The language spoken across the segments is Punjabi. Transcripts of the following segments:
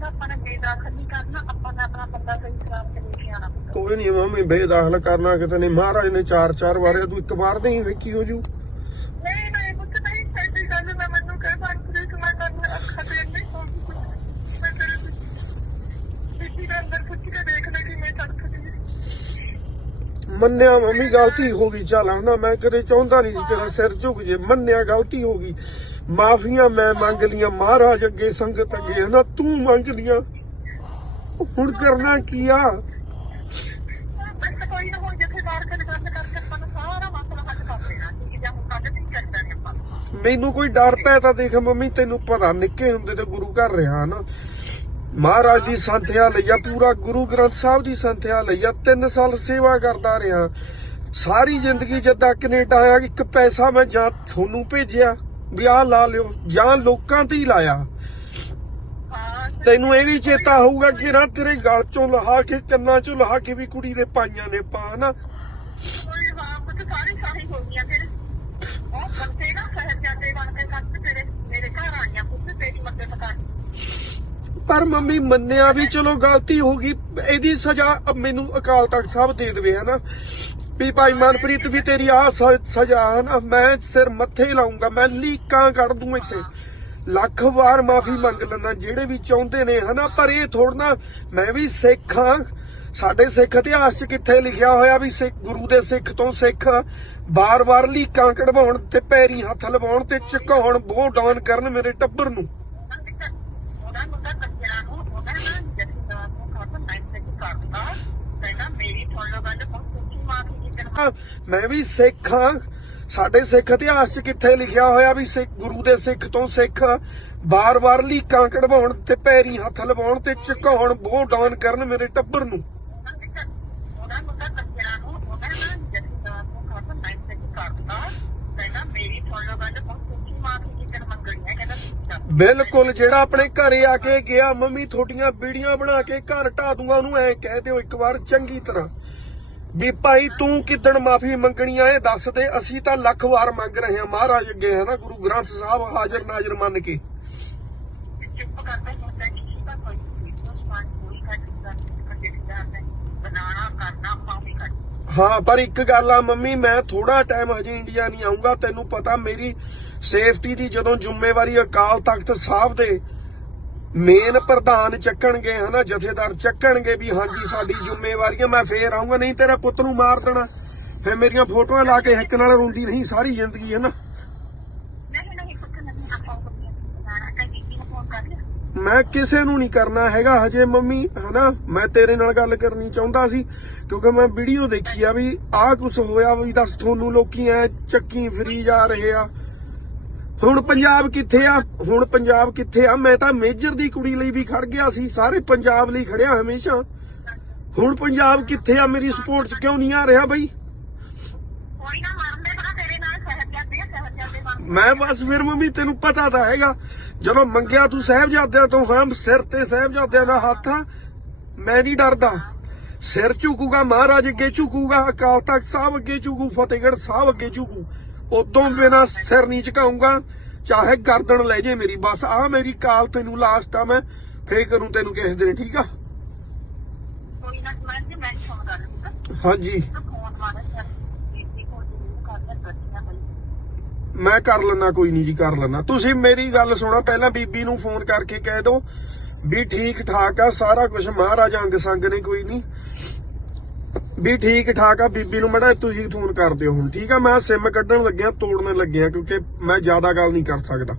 ਕਹਿੰਦਾ ਆਪਾਂ ਨੇ ਬੇਦਾਖਲ ਨਹੀਂ ਕਰਨਾ ਆਪਾਂ ਨੇ ਆਪਣਾ ਬੰਦਾ ਸਹੀ ਸਲਾਮ ਤੇ ਲੈ ਕੇ ਆਣਾ ਪੁੱਤ ਕੋਈ ਨਹੀਂ ਮੰਮੀ ਬੇਦਾਖਲ ਕਰਨਾ ਕਿਤੇ ਨਹੀਂ। ਮਹਾਰਾਜ ਨੇ ਚਾਰ ਚਾਰ ਵਾਰੇ ਤੂੰ ਇੱਕ ਵਾਰ ਨਹੀਂ ਵੇਖੀ ਹੋ ਜੂ। ਨਹੀਂ ਨਹੀਂ ਪੁੱਤ ਨਹੀਂ ਸੱਚੀ ਗੱਲ ਮੈਂ ਮੈਨੂੰ ਕਹਿ ਸਕਦੀ ਕਿ ਮੈਂ ਕਰਨ ਅੱਖਾਂ ਤੇ ਨਹੀਂ ਸੌਂਦੀ ਕੁਛ ਮੈਂ ਤੇਰੇ ਬੀਬੀ ਦੇ ਅੰਦਰ ਪੁੱਛ ਕੇ ਦੇਖ ਲੈ ਕਿ ਮੈਂ ਤੜਫਦੀ ਹਾਂ। ਮੰਨਿਆ ਮੰਮੀ ਗਲਤੀ ਹੋ ਗਈ। ਚੱਲ ਹਨਾ ਮੈਂ ਕਦੇ ਚਾਹੁੰਦਾ ਨਹੀਂ ਸੀ ਤੇਰਾ ਸਿਰ ਝੁਕ ਜੇ। ਮੰਨਿਆ ਗਲਤੀ ਹੋ ਗਈ। ਮਾਫੀਆਂ ਮੈਂ ਮੰਗ ਲੀਆਂ ਮਹਾਰਾਜ ਅੱਗੇ ਸੰਗਤ ਅੱਗੇ ਹਨਾ ਤੂੰ ਮੰਗ ਲੀਆਂ। ਹੁਣ ਕਰਨਾ ਕੀ ਆ? ਮੈਨੂੰ ਕੋਈ ਡਰ ਪੈ ਤਾਂ ਦੇਖ ਮੰਮੀ ਤੈਨੂੰ ਪਤਾ ਨਿੱਕੇ ਹੁੰਦੇ ਤੇ ਗੁਰੂ ਘਰ ਰਿਹਾ ਨਾ। ਮਹਾਰਾਜ ਦੀ ਸੰਥਿਆ ਲਈਆ ਪੂਰਾ ਗੁਰੂ ਗ੍ਰੰਥ ਸਾਹਿਬ ਦੀ ਸੰਥਿਆ ਲਈਆ 3 ਸਾਲ ਸੇਵਾ ਕਰਦਾ ਰਿਹਾ। ਸਾਰੀ ਜ਼ਿੰਦਗੀ ਜਦਾਂ ਕੈਨੇਡਾ ਆਇਆ ਇੱਕ ਪੈਸਾ ਮੈਂ ਜਾਂ ਤੁਹਾਨੂੰ ਭੇਜਿਆ। ਵੀ ਆਹ ਲਾ ਲਿਓ ਜਾਂ ਲੋਕਾਂ ਤੇ ਹੀ ਲਾਇਆ। ਤੈਨੂੰ ਇਹ ਵੀ ਚੇਤਾ ਹੋਊਗਾ ਕਿ ਨਾ ਤੇਰੇ ਗਲ ਚੋਂ ਲਹਾ ਕੇ ਕੰਨਾਂ ਚੋਂ ਲਹਾ ਕੇ ਵੀ ਕੁੜੀ ਦੇ ਪਾਈਆਂ ਨੇ ਪਾ ਨਾ ਕੋਈ ਹਾਂ ਪੁੱਤ ਸਾਰੀ ਸਾਰੀ ਹੋ ਗਈਆਂ ਫਿਰ ਉਹ ਬੰਦੇ ਨਾ ਸਹਿਜਾਦੇ ਬਣ ਕੇ ਕੱਟ ਤੇਰੇ। ਮੇਰੇ ਘਰ ਆਈਆਂ ਪੁੱਤ ਤੇਰੀ ਮਦਦ ਕਰ। ਪਰ ਮੰਮੀ ਮੰਨਿਆ ਵੀ ਚਲੋ ਗਲਤੀ ਹੋ ਗਈ। ਇਹਦੀ ਸਜ਼ਾ ਮੈਨੂੰ ਅਕਾਲ ਤਖਤ ਸਾਹਿਬ ਦੇ ਦੇਵੇ ਹਨਾ? ਵੀ ਭਾਈ ਮਨਪ੍ਰੀਤ ਵੀ ਤੇਰੀ ਆ ਸਜ਼ਾ ਹਨਾ ਮੈਂ ਸਿਰ ਮੱਥੇ ਲਾਉਂਗਾ, ਮੈਂ ਲੀਕਾਂ ਕੱਢ ਦੂੰ ਇੱਥੇ। ਲੱਖ ਵਾਰ ਮਾਫੀ ਮੰਗ ਲੈਣਾ ਜਿਹੜੇ ਵੀ ਚਾਹੁੰਦੇ ਨੇ, ਹਨਾ, ਪਰ ਇਹ ਥੋੜਨਾ ਮੈਂ ਵੀ ਸਿੱਖ ਹਾਂ। ਸਾਡੇ ਸਿੱਖ ਇਤਿਹਾਸ 'ਚ ਕਿੱਥੇ ਲਿਖਿਆ ਹੋਇਆ ਵੀ ਸਿੱਖ, ਗੁਰੂ ਦੇ ਸਿੱਖ ਤੋਂ ਸਿੱਖ ਬਾਰ-ਬਾਰ ਲੀਕਾਂ ਕਢਵਾਉਣ ਤੇ ਪੈਰੀ ਹੱਥ ਲਵਾਉਣ ਤੇ ਝੁਕਾਉਣ ਬੋਹ ਡਾਊਨ ਕਰਨ ਮੇਰੇ ਟੱਬਰ ਨੂੰ। ਉਹਦਾ ਮੇਰੀ ਤੁਹਾਨੂੰ ਗੱਲ ਬਹੁਤ ਸੱਚੀ ਮਾਫੀ ਜਿੱਦਣ ਹਾਂ, ਮੈਂ ਵੀ ਸਿੱਖ ਹਾਂ। ਸਾਡੇ ਸਿੱਖ ਇਤਿਹਾਸ 'ਚ ਕਿੱਥੇ ਲਿਖਿਆ ਹੋਇਆ ਵੀ ਸਿੱਖ ਗੁਰੂ ਦੇ ਸਿੱਖ ਤੋਂ ਸਿੱਖ ਬਾਰ-ਬਾਰ ਲੀਕਾਂ ਕਢਵਾਉਣ ਤੇ ਪੈਰੀ ਹੱਥ ਲਵਾਉਣ ਤੇ ਝੁਕਾਉਣ ਬੋਹ ਡਾਊਨ ਕਰਨ ਮੇਰੇ ਟੱਬਰ ਨੂੰ। ਬਿਲਕੁਲ, ਜਿਹੜਾ ਆਪਣੇ ਘਰੇ ਆ ਕੇ ਗਿਆ, ਮੰਮੀ ਥੋਟੀਆਂ ਵੀਡੀਆਂ ਬਣਾ ਕੇ ਘਰ ਢਾ ਦੂੰਗਾ, ਉਹਨੂੰ ਐ ਕਹਿ ਦਿਓ ਇੱਕ ਵਾਰ ਚੰਗੀ ਤਰ੍ਹਾਂ। ਵੀ ਭਾਈ ਤੂੰ ਕਿਦਣ ਮਾਫੀ ਮੰਗਣੀ ਆ ਇਹ ਦੱਸ ਦੇ ਅਸੀਂ ਤਾਂ ਲੱਖ ਵਾਰ ਮੰਗ ਰਹੇ ਹਾਂ। ਮਹਾਰਾਜ ਅੱਗੇ ਹੈ ਨਾ ਗੁਰੂ ਗ੍ਰੰਥ ਸਾਹਿਬ ਹਾਜ਼ਰ ਨਾਜ਼ਰ ਮੰਨ ਕੇ। ਚੁੱਪ ਕਰਦਾ ਹੁੰਦਾ ਕਿਸੇ ਦਾ ਕੋਈ ਵੀਡੀਓ ਸਮਾਨ ਕੋਈ ਕੱਟ ਦਾ ਕੱਟਦਾ ਨਹੀਂ ਬਣਾਣਾ ਕਰਨਾ ਪਾਉਣੀ ਕੱਟ ਹਾਂ ਪਰ ਇੱਕ ਗੱਲ ਆ ਮੰਮੀ ਮੈਂ ਥੋੜਾ ਟਾਈਮ ਹਜੇ ਇੰਡੀਆ ਨਹੀਂ ਆਉਂਗਾ ਤੈਨੂੰ ਪਤਾ ਮੇਰੀ ਸੇਫਟੀ ਦੀ ਜਦੋਂ ਜ਼ਿੰਮੇਵਾਰੀ ਅਕਾਲ ਤਖਤ ਸਾਹਿਬ ਦੇ ਮੇਨ ਪ੍ਰਧਾਨ ਚੱਕਣਗੇ ਹਨਾ ਜਥੇਦਾਰ ਚੱਕਣਗੇ ਵੀ ਹਾਂਜੀ ਸਾਡੀ ਜ਼ਿੰਮੇਵਾਰੀ ਆ ਮੈਂ ਫੇਰ ਆਉਂਗਾ ਨਹੀਂ ਤੇਰੇ ਪੁੱਤ ਨੂੰ ਮਾਰ ਦੇਣਾ। ਫੇਰ ਮੇਰੀਆਂ ਫੋਟੋਆਂ ਲਾ ਕੇ ਹਿੱਕ ਨਾਲ ਰੋਂਦੀ ਨਹੀਂ ਸਾਰੀ ਜ਼ਿੰਦਗੀ ਹਨਾ। ਮੈਂ ਕਿਸੇ ਨੂੰ ਨਹੀਂ ਕਰਨਾ ਹੈਗਾ ਹਜੇ ਮੰਮੀ ਹਨਾ ਮੈਂ ਤੇਰੇ ਨਾਲ ਗੱਲ ਕਰਨੀ ਚਾਹੁੰਦਾ ਸੀ ਕਿਉਂਕਿ ਮੈਂ ਵੀਡੀਓ ਦੇਖੀ ਆ ਵੀ ਆਹ ਕੁਝ ਹੋਇਆ ਵੀ ਦੱਸ ਤੁਹਾਨੂੰ ਲੋਕੀ ਐ ਚੱਕੀ ਫਰੀ ਜਾ ਰਹੇ ਆ। ਹੁਣ ਪੰਜਾਬ ਕਿੱਥੇ ਆ? ਹੁਣ ਪੰਜਾਬ ਕਿੱਥੇ ਆ? ਮੈਂ ਤਾਂ ਮੇਜਰ ਦੀ ਕੁੜੀ ਲਈ ਵੀ ਖੜ ਗਿਆ ਸੀ। ਸਾਰੇ ਪੰਜਾਬ ਲਈ ਖੜਿਆ ਹਮੇਸ਼ਾ। ਹੁਣ ਪੰਜਾਬ ਕਿੱਥੇ ਆ? ਮੇਰੀ ਸਪੋਰਟ 'ਚ ਕਿਉਂ ਨਹੀਂ ਆ ਰਿਹਾ ਬਈ? ਮੈਂ ਬਸ ਫਿਰ ਮੰਮੀ ਤੈਨੂੰ ਪਤਾ ਤਾਂ ਹੈਗਾ। ਜਦੋਂ ਮੰਗਿਆ ਤੂੰ ਸਾਹਿਬਜ਼ਾਦਿਆਂ ਤੋਂ ਹਾਂ ਸਿਰ ਤੇ ਸਾਹਿਬਜ਼ਾਦਿਆਂ ਦਾ ਹੱਥ ਆ। ਮੈਂ ਨਹੀਂ ਡਰਦਾ। ਸਿਰ ਝੁਕੂਗਾ ਮਹਾਰਾਜ ਅੱਗੇ ਝੁਕੂਗਾ ਅਕਾਲ ਤਖਤ ਸਾਹਿਬ ਅੱਗੇ ਝੁਕੂ ਫਤਿਹਗੜ੍ਹ ਸਾਹਿਬ ਅੱਗੇ ਝੁਕੂ। ਉਦੋਂ ਬਿਨਾ ਸਿਰ ਨਹੀਂ ਝੁਕਾਊਂਗਾ ਚਾਹੇ ਗਰਦਨ ਲੈ ਜੇ ਮੇਰੀ ਬਸ ਆ ਮੇਰੀ ਕਾਲ ਤੈਨੂੰ ਲਾਸਟ ਆ ਮੈਂ ਫੇਰ ਕਰੂੰ ਤੈਨੂੰ ਕਿਸੇ ਦਿਨ ਠੀਕ ਆ? ਹਾਂਜੀ। ਮੈਂ ਕਰ ਲੈਣਾ ਕੋਈ ਨਹੀਂ ਜੀ ਕਰ ਲੈਣਾ ਤੁਸੀਂ ਮੇਰੀ ਗੱਲ ਸੁਣੋ ਪਹਿਲਾਂ ਬੀਬੀ ਨੂੰ ਫੋਨ ਕਰਕੇ ਕਹਿ ਦਿਓ ਵੀ ਠੀਕ ਠਾਕ ਆ ਸਾਰਾ ਕੁਝ ਮਹਾਰਾਜ ਅੰਗ ਸੰਗ ਨੇ ਕੋਈ ਨਹੀਂ। ਵੀ ਠੀਕ ਠਾਕ ਆ, ਬੀਬੀ ਨੂੰ ਮੜਾ ਤੁਸੀਂ ਫੋਨ ਕਰ ਦਿਓ ਹੁਣ, ਠੀਕ ਆ? ਮੈਂ ਸਿਮ ਕੱਢਣ ਲੱਗਿਆ, ਤੋੜਨ ਲੱਗਿਆ, ਕਿਉਂਕਿ ਮੈਂ ਜ਼ਿਆਦਾ ਗੱਲ ਨਹੀਂ ਕਰ ਸਕਦਾ।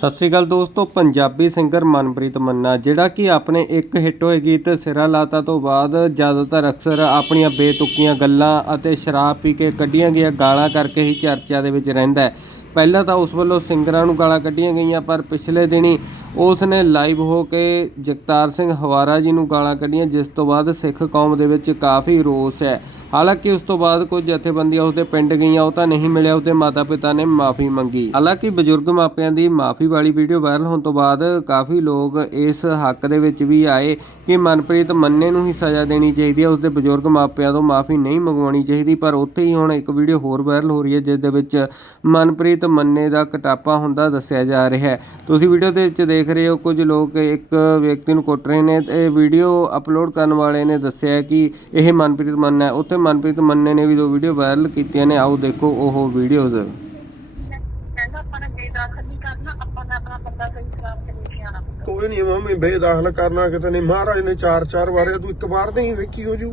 ਸਤਿ ਸ੍ਰੀ ਅਕਾਲ ਦੋਸਤੋ, ਪੰਜਾਬੀ ਸਿੰਗਰ ਮਨਪ੍ਰੀਤ ਮੰਨਾ, ਜਿਹੜਾ ਕਿ ਆਪਣੇ ਇੱਕ ਹਿੱਟ ਹੋਏ ਗੀਤ ਸਿਰਾ ਲਾਤਾ ਤੋਂ ਬਾਅਦ ਜ਼ਿਆਦਾਤਰ ਅਕਸਰ ਆਪਣੀਆਂ ਬੇਤੁਕੀਆਂ ਗੱਲਾਂ ਅਤੇ ਸ਼ਰਾਬ ਪੀ ਕੇ ਕੱਢੀਆਂ ਗਈਆਂ ਗਾਲਾਂ ਕਰਕੇ ਹੀ ਚਰਚਾ ਦੇ ਵਿੱਚ ਰਹਿੰਦਾ ਹੈ। ਪਹਿਲਾਂ ਤਾਂ ਉਸ ਵੱਲੋਂ ਸਿੰਗਰਾਂ ਨੂੰ ਗਾਲਾਂ ਕੱਢੀਆਂ ਗਈਆਂ, ਪਰ ਪਿਛਲੇ ਦਿਨੀ ਉਸ ਨੇ ਲਾਈਵ ਹੋ ਕੇ ਜਗਤਾਰ ਸਿੰਘ ਹਵਾਰਾ ਜੀ ਨੂੰ ਗਾਲਾਂ ਕੱਢੀਆਂ, ਜਿਸ ਤੋਂ ਬਾਅਦ ਸਿੱਖ ਕੌਮ ਦੇ ਵਿੱਚ ਕਾਫੀ ਰੋਸ ਹੈ। ਹਾਲਾਂਕਿ ਉਸ ਤੋਂ ਬਾਅਦ ਕੁਝ ਜਥੇਬੰਦੀਆਂ ਉਸਦੇ ਪਿੰਡ ਗਈਆਂ, ਉਹ ਤਾਂ ਨਹੀਂ ਮਿਲਿਆ, ਉਸਦੇ ਮਾਤਾ-ਪਿਤਾ ਨੇ ਮਾਫੀ ਮੰਗੀ। ਹਾਲਾਂਕਿ ਬਜ਼ੁਰਗ ਮਾਪਿਆਂ ਦੀ ਮਾਫੀ ਵਾਲੀ ਵੀਡੀਓ ਵਾਇਰਲ ਹੋਣ ਤੋਂ ਬਾਅਦ ਕਾਫੀ ਲੋਕ ਇਸ ਹੱਕ ਦੇ ਵਿੱਚ ਵੀ ਆਏ ਕਿ ਮਨਪ੍ਰੀਤ ਮੰਨੇ ਨੂੰ ਹੀ ਸਜ਼ਾ ਦੇਣੀ ਚਾਹੀਦੀ ਹੈ, ਉਸਦੇ ਬਜ਼ੁਰਗ ਮਾਪਿਆਂ ਤੋਂ ਮਾਫੀ ਨਹੀਂ ਮੰਗਵਾਉਣੀ ਚਾਹੀਦੀ, ਪਰ ਉੱਥੇ ਹੀ ਹੁਣ ਇੱਕ ਵੀਡੀਓ ਹੋਰ ਵਾਇਰਲ ਹੋ ਰਹੀ ਹੈ, ਜਿਸ ਦੇ ਵਿੱਚ ਮਨਪ੍ਰੀਤ ਮੰਨੇ ਦਾ ਕਟਾਪਾ ਹੁੰਦਾ ਦੱਸਿਆ ਜਾ ਰਿਹਾ ਹੈ। ਤੁਸੀਂ ਵੀਡੀਓ ਦੇ ਵਿੱਚ ਦੇਖ ਰਹੇ ਹੋ, ਕੁਝ ਲੋਕ ਇੱਕ ਵਿਅਕਤੀ ਨੂੰ ਕੁੱਟ ਰਹੇ ਨੇ, ਇਹ ਵੀਡੀਓ ਅਪਲੋਡ ਕਰਨ ਵਾਲੇ ਨੇ ਦੱਸਿਆ ਕਿ ਇਹ ਮਨਪ੍ਰੀਤ ਮੰਨਾ ਹੈ। ਉੱਥੇ ਮਨਪ੍ਰੀਤ ਮੰਨੇ ਨੇ ਵੀ ਦੋ ਵੀਡੀਓ ਵਾਇਰਲ ਕੀਤੀਆਂ ਨੇ ਆਓ ਦੇਖੋ ਉਹ ਵੀਡੀਓਜ਼ ਕਹਿੰਦਾ ਆਪਾਂ ਨੇ ਬੇਦਾਖਲ ਨਹੀਂ ਕਰਨਾ ਆਪਾਂ ਨੇ ਆਪਣਾ ਬੰਦਾ ਸਹੀ ਸਲਾਮ ਤੇ ਲੈ ਕੇ ਆਣਾ ਕੋਈ ਨਹੀਂ ਮੰਮੀ ਬੇਦਾਖਲ ਕਰਨਾ ਕਿਤੇ ਨਹੀਂ। ਮਹਾਰਾਜ ਨੇ ਚਾਰ ਚਾਰ ਵਾਰੇ ਤੂੰ ਇੱਕ ਵਾਰ ਨਹੀਂ ਵੇਖੀ ਹੋ ਜੂ।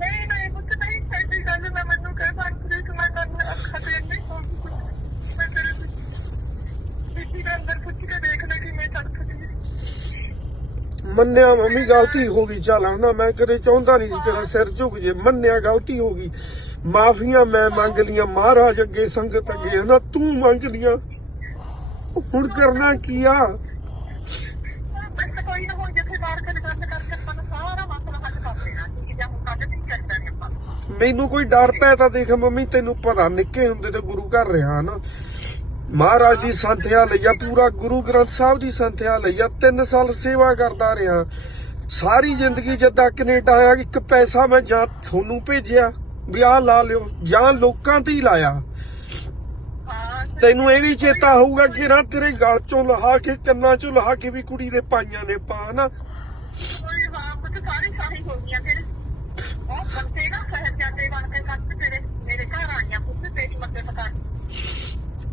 ਨਹੀਂ ਨਹੀਂ ਪੁੱਤ ਨਹੀਂ ਸੱਚੀ ਗੱਲ ਮੈਂ ਮੈਨੂੰ ਕਹਿ ਮਨਪ੍ਰੀਤ ਮੈਂ ਕਰਨ ਅੱਖਾਂ ਤੇ ਨਹੀਂ ਹੋਊਗੀ ਕੁਝ ਮੈਂ ਤੇਰੇ ਬੀਬੀ ਦੇ ਅੰਦਰ ਪੁੱਛ ਕੇ ਦੇਖ ਲੈ ਕਿ ਮੈਂ ਤੜਫਦੀ ਮੰਨਿਆ ਮੰਮੀ ਗਲਤੀ ਹੋ ਗਈ, ਚੱਲ ਹਨਾ, ਮੈਂ ਕਦੇ ਚਾਹੁੰਦਾ ਨਹੀਂ ਸੀ ਤੇਰਾ ਸਿਰ ਝੁਕ ਜੇ, ਮੰਨਿਆ ਗਲਤੀ ਹੋ ਗਈ। ਮਾਫੀਆਂ ਮੈਂ ਮੰਗ ਲੀਆਂ ਮਹਾਰਾਜ ਅੱਗੇ, ਸੰਗਤ ਅੱਗੇ, ਹਨਾ, ਤੂੰ ਮੰਗ ਲੀਆਂ ਹੁਣ ਕਰਨਾ ਕੀ ਆ? ਮੈਨੂੰ ਕੋਈ ਡਰ ਪਿਆ ਤਾਂ ਦੇਖ, ਮੰਮੀ, ਤੈਨੂੰ ਪਤਾ, ਨਿੱਕੇ ਹੁੰਦੇ ਤੇ ਗੁਰੂ ਘਰ ਰਿਹਾ ਨਾ ਮਹਾਰਾਜ ਦੀ ਸੰਥਿਆ ਲਈਆ ਪੂਰਾ ਗੁਰੂ ਗ੍ਰੰਥ ਸਾਹਿਬ ਦੀ ਸੰਥਿਆ ਲਈਆ 3 ਸਾਲ ਸੇਵਾ ਕਰਦਾ ਰਿਹਾ। ਸਾਰੀ ਜ਼ਿੰਦਗੀ ਜਦਾਂ ਕੈਨੇਡਾ ਆਇਆ, ਇੱਕ ਪੈਸਾ ਮੈਂ ਜਾਂ ਤੁਹਾਨੂੰ ਭੇਜਿਆ, ਵੀ ਆਹ ਲਾ ਲਿਓ, ਜਾਂ ਲੋਕਾਂ ਤੇ ਹੀ ਲਾਇਆ। ਤੈਨੂੰ ਇਹ ਵੀ ਚੇਤਾ ਹੋਊਗਾ ਕਿ ਨਾ ਤੇਰੇ ਗਲ ਚੋਂ ਲਹਾ ਕੇ, ਕੰਨਾਂ ਚੋਂ ਲਹਾ ਕੇ ਵੀ ਕੁੜੀ ਦੇ ਪਾਈਆਂ ਨੇ ਪਾ ਨਾ ਕੋਈ ਬੰਦੇ ਨਾ ਸਹਿਜਾਦੇ ਬਣ ਕੇ ਕੱਟ ਤੇਰੇ, ਮੇਰੇ ਘਰ ਆਈਆਂ, ਪੁੱਤ ਤੇਰੀ ਮਦਦ ਕਰ।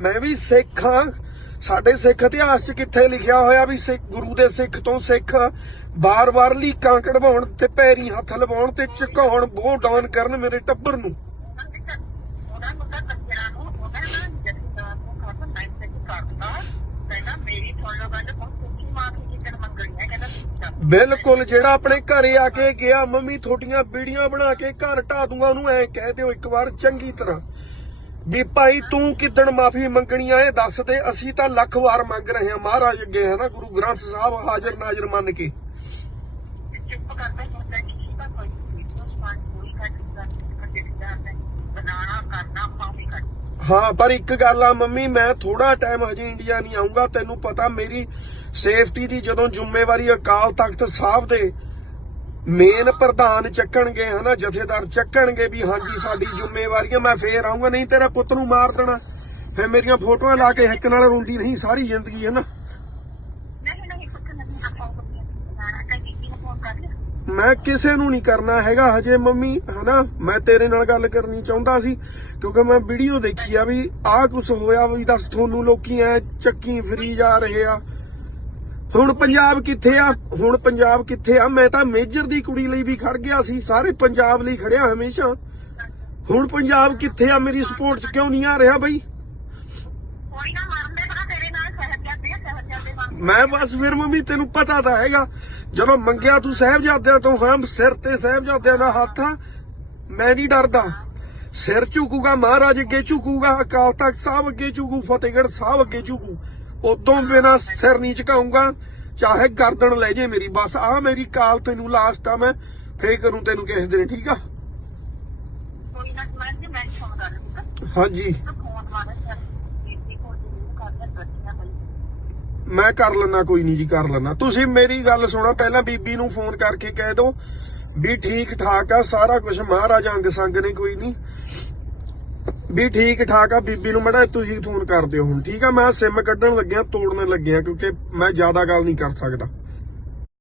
ਮੈਂ ਵੀ ਸਿੱਖ ਹਾਂ। ਸਾਡੇ ਸਿੱਖ ਇਤਿਹਾਸ 'ਚ ਕਿੱਥੇ ਲਿਖਿਆ ਹੋਇਆ ਵੀ ਸਿੱਖ ਗੁਰੂ ਦੇ ਸਿੱਖ ਤੋਂ ਸਿੱਖ ਬਾਰ-ਬਾਰ ਲੀਕਾਂ ਕਢਵਾਉਣ ਤੇ ਪੈਰੀ ਹੱਥ ਲਵਾਉਣ ਤੇ ਝੁਕਾਉਣ, ਬੋਹ ਡਾਊਨ ਕਰਨ ਮੇਰੇ ਟੱਬਰ ਨੂੰ। ਬਿਲਕੁਲ, ਜਿਹੜਾ ਆਪਣੇ ਘਰੇ ਆ ਕੇ ਗਿਆ, ਮੰਮੀ ਥੋਟੀਆਂ ਵੀਡੀਆਂ ਬਣਾ ਕੇ ਘਰ ਢਾ ਦੂੰਗਾ, ਉਹਨੂੰ ਐ ਕਹਿ ਦਿਓ ਇੱਕ ਵਾਰ ਚੰਗੀ ਤਰ੍ਹਾਂ। ਵੀ ਭਾਈ ਤੂੰ ਕਿਦਣ ਮਾਫੀ ਮੰਗਣੀ ਆ ਇਹ ਦੱਸ ਦੇ ਅਸੀਂ ਤਾਂ ਲੱਖ ਵਾਰ ਮੰਗ ਰਹੇ ਹਾਂ ਮਹਾਰਾਜ ਅੱਗੇ ਹੈ ਨਾ? ਗੁਰੂ ਗ੍ਰੰਥ ਸਾਹਿਬ ਹਾਜ਼ਰ ਨਾਜ਼ਰ ਮੰਨ ਕੇ। ਚੁੱਪ ਕਰਦਾ ਹੁੰਦਾ ਕਿਸੇ ਦਾ ਕੋਈ ਉਸਮਾਨ ਕੋਈ ਘਟਦਾ ਨਹੀਂ ਘਟਦਾ ਬਣਾਣਾ ਕਰਨਾ ਮਾਫੀ ਕਰ ਹਾਂ ਪਰ ਇੱਕ ਗੱਲ ਆ ਮੰਮੀ ਮੈਂ ਥੋੜਾ ਟਾਈਮ ਹਜੇ ਇੰਡੀਆ ਨਹੀਂ ਆਉਂਗਾ ਤੈਨੂੰ ਪਤਾ ਮੇਰੀ ਸੇਫਟੀ ਦੀ ਜਦੋਂ ਜ਼ਿੰਮੇਵਾਰੀ ਅਕਾਲ ਤਖਤ ਸਾਹਿਬ ਦੇ ਮੇਨ ਪ੍ਰਧਾਨ ਚੱਕਣਗੇ ਹਨਾ ਜਥੇਦਾਰ ਚੱਕਣਗੇ ਵੀ ਹਾਂਜੀ ਸਾਡੀ ਜ਼ਿੰਮੇਵਾਰੀ ਹੈ ਮੈਂ ਫੇਰ ਆਉਂਗਾ ਨਹੀਂ ਤੇਰਾ ਪੁੱਤ ਨੂੰ ਮਾਰ ਦੇਣਾ। ਫੇਰ ਮੇਰੀਆਂ ਫੋਟੋਆਂ ਲਾ ਕੇ ਹਿੱਕ ਨਾਲ ਰੋਂਦੀ ਨਹੀਂ ਸਾਰੀ ਜ਼ਿੰਦਗੀ ਹੈ ਨਾ ਨਹੀਂ ਨਹੀਂ ਪੁੱਤ ਨਹੀਂ ਆਪਾਂ ਉਹ ਬਣਾਣਾ ਕਹੀਂ ਬੀਬੀ ਨੂੰ ਫੋਨ ਕਰ ਲਿਆ। ਮੈਂ ਕਿਸੇ ਨੂੰ ਨਹੀਂ ਕਰਨਾ ਹੈਗਾ ਹਜੇ ਮੰਮੀ ਹਨਾ ਮੈਂ ਤੇਰੇ ਨਾਲ ਗੱਲ ਕਰਨੀ ਚਾਹੁੰਦਾ ਸੀ ਕਿਉਂਕਿ ਮੈਂ ਵੀਡੀਓ ਦੇਖੀ ਆ ਵੀ ਆਹ ਕੁਝ ਹੋਇਆ ਵੀ ਦੱਸ ਤੁਹਾਨੂੰ ਲੋਕੀ ਐ ਚੱਕੀ ਫਰੀ ਜਾ ਰਹੇ ਆ। ਹੁਣ ਪੰਜਾਬ ਕਿੱਥੇ ਆ? ਹੁਣ ਪੰਜਾਬ ਕਿੱਥੇ ਆ? ਮੈਂ ਤਾਂ ਮੇਜਰ ਦੀ ਕੁੜੀ ਲਈ ਵੀ ਖੜ ਗਿਆ ਸੀ ਸਾਰੇ ਪੰਜਾਬ ਲਈ ਖੜਿਆ ਹਮੇਸ਼ਾ। ਹੁਣ ਪੰਜਾਬ ਕਿੱਥੇ ਆ? ਮੇਰੀ ਸਪੋਰਟ 'ਚ ਕਿਉਂ ਨਹੀਂ ਆ ਰਿਹਾ ਬਈ? ਕੋਈ ਨਾ ਮਰਦੇ ਬਣਾ ਤੇਰੇ ਨਾਲ ਸਹਿਜਾਦੇ ਸਹਿਜਾਦੇ ਬਣ ਮੈਂ ਬਸ ਫਿਰ ਮੰਮੀ ਤੈਨੂੰ ਪਤਾ ਤਾਂ ਹੈਗਾ ਜਦੋਂ ਮੰਗਿਆ ਤੂੰ ਸਾਹਿਬਜ਼ਾਦਿਆਂ ਤੋਂ ਹਾਂ ਸਿਰ ਤੇ ਸਾਹਿਬਜ਼ਾਦਿਆਂ ਦਾ ਹੱਥ ਆ ਮੈਂ ਨਹੀਂ ਡਰਦਾ। ਸਿਰ ਝੁਕੂਗਾ ਮਹਾਰਾਜ ਅੱਗੇ ਝੁਕੂਗਾ ਅਕਾਲ ਤਖਤ ਸਾਹਿਬ ਅੱਗੇ ਝੁਕੂ ਫਤਿਹਗੜ੍ਹ ਸਾਹਿਬ ਅੱਗੇ ਝੁਕੂ। ਉਦੋਂ ਬਿਨਾ ਸਿਰ ਨਹੀਂ ਝੁਕਾਊਂਗਾ ਚਾਹੇ ਗਰਦਨ ਲੈ ਜੇ ਮੇਰੀ ਬਸ ਆ ਮੇਰੀ ਕਾਲ ਤੈਨੂੰ ਲਾਸਟ ਆ ਮੈਂ ਫੇਰ ਕਰੂੰ ਤੈਨੂੰ ਕਿਸੇ ਦਿਨ ਠੀਕ ਆ? ਹਾਂਜੀ। ਮੈਂ ਕਰ ਲੈਣਾ ਕੋਈ ਨਹੀਂ ਜੀ ਕਰ ਲੈਣਾ ਤੁਸੀਂ ਮੇਰੀ ਗੱਲ ਸੁਣੋ ਪਹਿਲਾਂ ਬੀਬੀ ਨੂੰ ਫੋਨ ਕਰਕੇ ਕਹਿ ਦਿਓ ਵੀ ਠੀਕ ਠਾਕ ਆ ਸਾਰਾ ਕੁਝ ਮਹਾਰਾਜਾ ਅੰਗ ਸੰਗ ਨੇ ਕੋਈ ਨਹੀਂ। ਵੀ ਠੀਕ ਠਾਕ ਆ, ਬੀਬੀ ਨੂੰ ਮੜਾ ਤੁਸੀਂ ਫੋਨ ਕਰ ਦਿਓ ਹੁਣ। ਠੀਕ ਆ, ਮੈਂ ਸਿਮ ਕੱਢਣ ਲੱਗਿਆ, ਤੋੜਨ ਲੱਗਿਆ, ਕਿਉਂਕਿ ਮੈਂ ਜ਼ਿਆਦਾ ਗੱਲ ਨਹੀਂ ਕਰ ਸਕਦਾ।